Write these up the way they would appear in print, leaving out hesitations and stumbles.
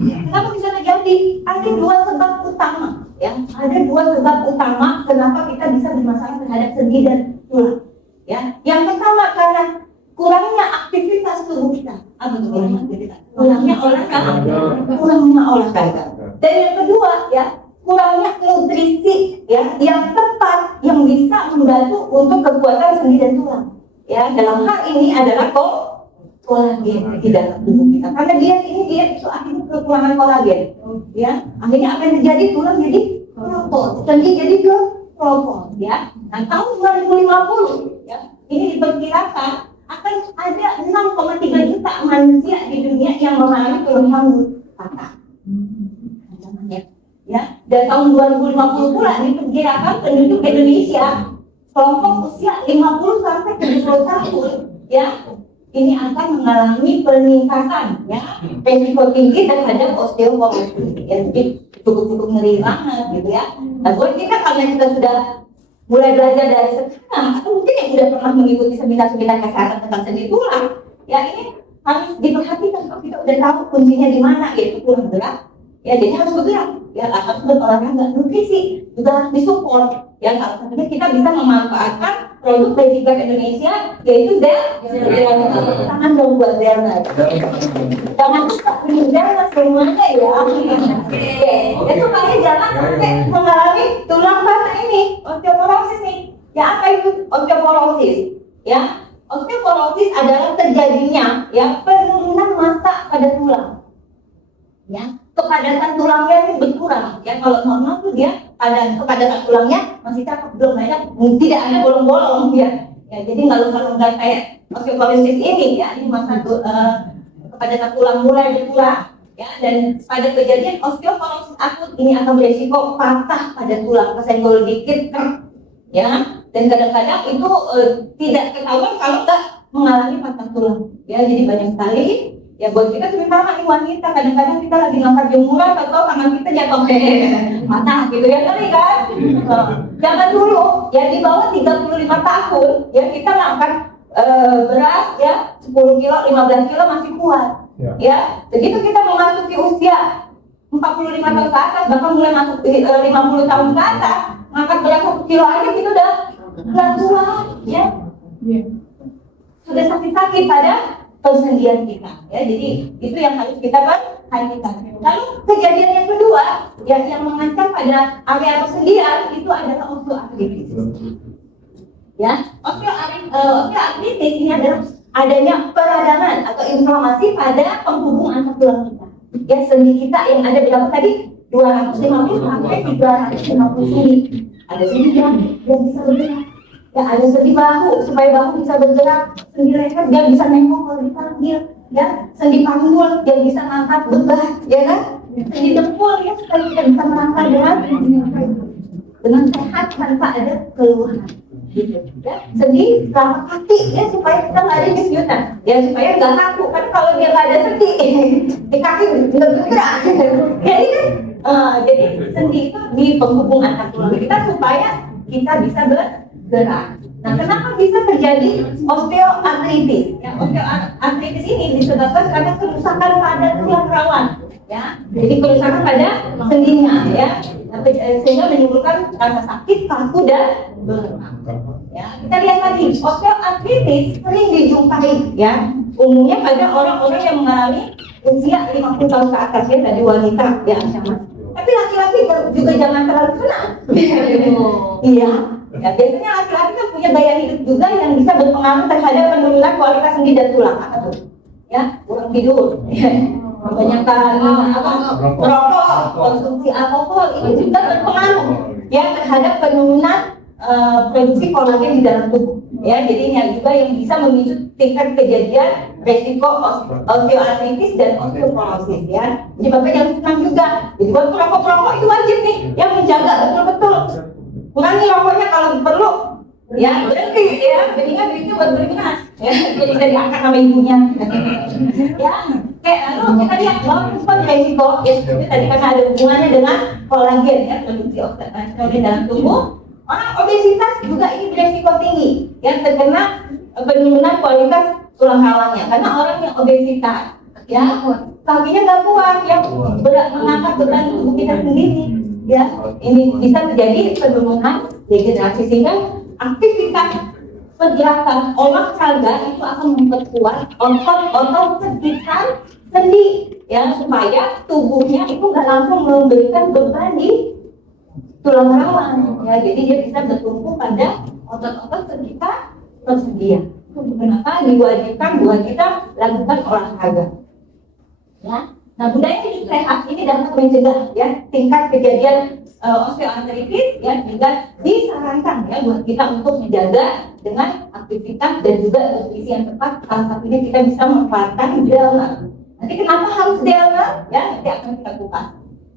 Kenapa bisa terjadi? Ada dua sebab utama, ya. Ada dua sebab utama kenapa kita bisa bermasalah terhadap sendi dan tulang. Ya, yang pertama karena kurangnya aktivitas tubuh kita. Apa itu kurangnya aktivitas? Kurangnya olahraga. Dan yang kedua, ya, kurangnya nutrisi, ya, yang tepat yang bisa membantu untuk kekuatan sendi dan tulang. Ya, dalam hal ini adalah kolagen di dalam tubuh kita. Karena dia itu akhirnya kekurangan kolagen. Ya, akhirnya apa yang terjadi? Tulang jadi keropos, sendi jadi keropos. Ya, nah tahun 2050, ya, ini diperkirakan akan ada 6,3 juta manusia di dunia yang mengalami keluhan patah. Ya, dan tahun 2050 pula diperkirakan penduduk Indonesia kelompok usia 50 sampai 70 tahun, ya, ini akan mengalami peningkatan, ya, resiko tinggi terhadap osteoporosis. Ya, jadi cukup ngeri banget, gitu ya. Nah, buat kita karena kita sudah mulai belajar dari sekarang, atau mungkin yang sudah pernah mengikuti seminar-seminar kesehatan tentang sendi tulang, ya ini harus diperhatikan. Kalau kita udah tahu kuncinya di mana, yaitu tulang gerak, ya jadi harus bergerak, ya harus berolahraga. Nutrisi juga harus disupport. Ya, salah satunya kita bisa memanfaatkan produk Basic Life Indonesia, yaitu tangan dong buat Zelna. Jangan lupa minum Zelna semuanya, ya. Ya supaya jangan sampai mengalami tulang patah ini, osteoporosis nih. Ya, apa itu osteoporosis? Ya, osteoporosis adalah terjadinya, ya, penurunan massa pada tulang. Ya, kepadatan tulangnya itu berkurang. Ya, kalau normal tuh dia kepadatan tulangnya masih cakep, belum banyak, tidak ada bolong-bolong, ya. Ya, jadi kalau kayak osteoporosis ini, ya, ini masa kepadatan tulang mulai berkurang, ya, dan pada kejadian osteoporosis akut ini akan beresiko patah pada tulang, kesenggol dikit, ya, dan kadang-kadang itu tidak ketahuan kalau nggak mengalami patah tulang. Ya, jadi banyak sekali. Ya, buat kita terutama nih wanita, kadang-kadang kita lagi ngangkat jemuran atau tangan kita jatuh patah gitu ya, kali kan? Jangan dulu, ya, di bawah 35 tahun, ya, kita ngangkat beras, ya, 10 kilo, 15 kilo masih kuat. Ya, begitu kita memasuki usia 45 tahun ke atas, bahkan mulai masuk 50 tahun ke atas, ngangkat beras 1 kilo aja kita udah kuat, ya. Sudah sakit-sakit pada persendian kita, ya. Jadi itu yang harus kita perhatikan. Lalu kejadian yang kedua, yang mengancam pada area persendian itu adalah osteoartritis. Ya, osteoartritis ini adalah adanya peradangan atau inflamasi pada penghubung antar tulang kita. Ya, sendi kita yang ada berapa tadi? 250 sampai 350 sendi. Ada sendi yang bisa bergerak. Ya, ada sendi bahu, supaya bahu bisa bergerak, sendi leher dia bisa nengok kalau dipanggil, ya, sendi panggul yang bisa ngangkat beban, ya kan, sendi dengkul, ya, supaya kita bisa merangkak dengan sehat tanpa ada keluhan, gitu, ya, sendi telapak kaki, ya, supaya kita nggak ada nyut-nyutan, ya, supaya nggak kaku, kan kalau dia nggak ada sendi, di kaki nggak bergerak, jadi kan, jadi sendi itu di penghubung antar tulang kita supaya kita bisa bergerak. Nah, kenapa bisa terjadi osteoartritis? Ya, osteoartritis ini disebabkan karena kerusakan pada tulang rawan, ya. Jadi kerusakan pada sendinya, ya, sehingga menimbulkan rasa sakit, kaku dan bengkak. Ya, kita lihat lagi, osteoartritis sering dijumpai, ya, umumnya pada orang-orang yang mengalami usia 50 tahun ke atas, ya, dari wanita, ya, ancaman. Tapi laki-laki juga jangan terlalu senang. Iya. Ya, biasanya laki-laki kan punya gaya hidup juga yang bisa berpengaruh terhadap penurunan kualitas sendi dan tulang. Apa tuh? Ya, kurang tidur, kebanyakan merokok, konsumsi alkohol, ini juga berpengaruh, ya, terhadap penurunan produksi kolagen di dalam tubuh. Ya, jadi ini juga yang bisa memicu tingkat kejadian resiko osteoartritis dan osteoporosis, ya. Jadi bapak jangan senang juga. Jadi buat perokok itu wajib nih, yang menjaga betul-betul. Kurangi rokoknya kalau perlu, ya, berhenti, ya, jadinya duitnya buat beli beras, ya, jadi bisa diangkat sama ibunya, ya. Kayak lalu kita lihat bahwa resiko, ya, itu tadi karena ada hubungannya dengan kolagen, ya, produksi kolagen dalam tubuh. Orang obesitas juga ini beresiko tinggi, ya, terkena penurunan kualitas tulang rawangnya, karena orang yang obesitas ya, kakinya nggak kuat, ya, berat mengangkat beban tubuh kita sendiri, ya, ini bisa terjadi penurunan degenerasi sehingga aktivitas pergerakan olahraga itu akan memperkuat otot sekitar sendi, ya, supaya tubuhnya itu nggak langsung memberikan beban di tulang rawan, ya, jadi dia bisa bertumpu pada otot-otot sekitar tersedia. Kenapa diwajibkan buat kita lakukan olahraga? Ya, nah budaya hidup sehat ini dapat mencegah, ya, tingkat kejadian osteoartritis, ya, juga disarankan, ya, buat kita untuk menjaga dengan aktivitas dan juga nutrisi yang tepat. Salah satunya kita bisa memanfaatkan Delner. Nanti kenapa harus Delner? Ya, nanti akan kita kupas.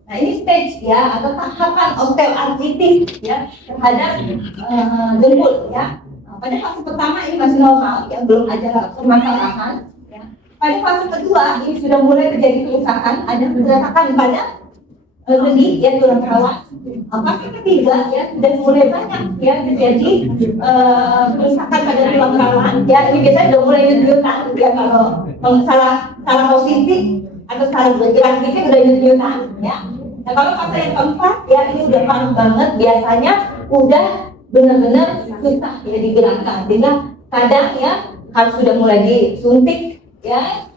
Nah ini stage, ya, atau tahapan osteoartritis, ya, terhadap dengkul, ya. Nah, pada fase pertama ini masih normal, ya, belum ada permasalahan. Ya. Pada fase kedua ini sudah mulai terjadi kerusakan, ada kerusakan pada sendi, ya, tulang rawan. Fase ketiga, ya, sudah mulai banyak, ya, terjadi kerusakan pada tulang rawan, ya, ini biasanya sudah mulai nyut-nyutan, ya, kalau salah posisi atau salah bergerak dikit udah nyut-nyutan, ya. Nah kalau fase yang keempat, ya, ini udah parah banget, biasanya udah benar-benar susah, ya, digerakkan, sehingga kadang, ya, harus sudah mulai disuntik, ya,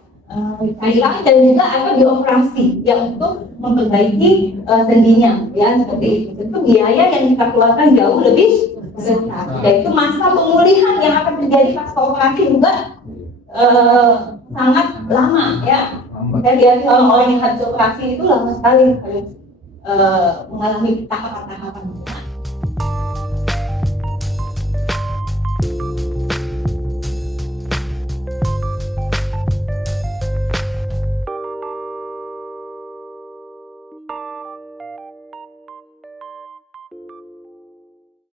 cairan dan juga atau dioperasi, ya, untuk memperbaiki sendinya, ya, seperti itu. Tentu biaya yang kita keluarkan jauh lebih besar, yaitu masa pemulihan yang akan terjadi pasca operasi juga sangat lama, ya. Saya lihat orang yang habis operasi itu lama sekali harus mengalami tahapan-tahapan.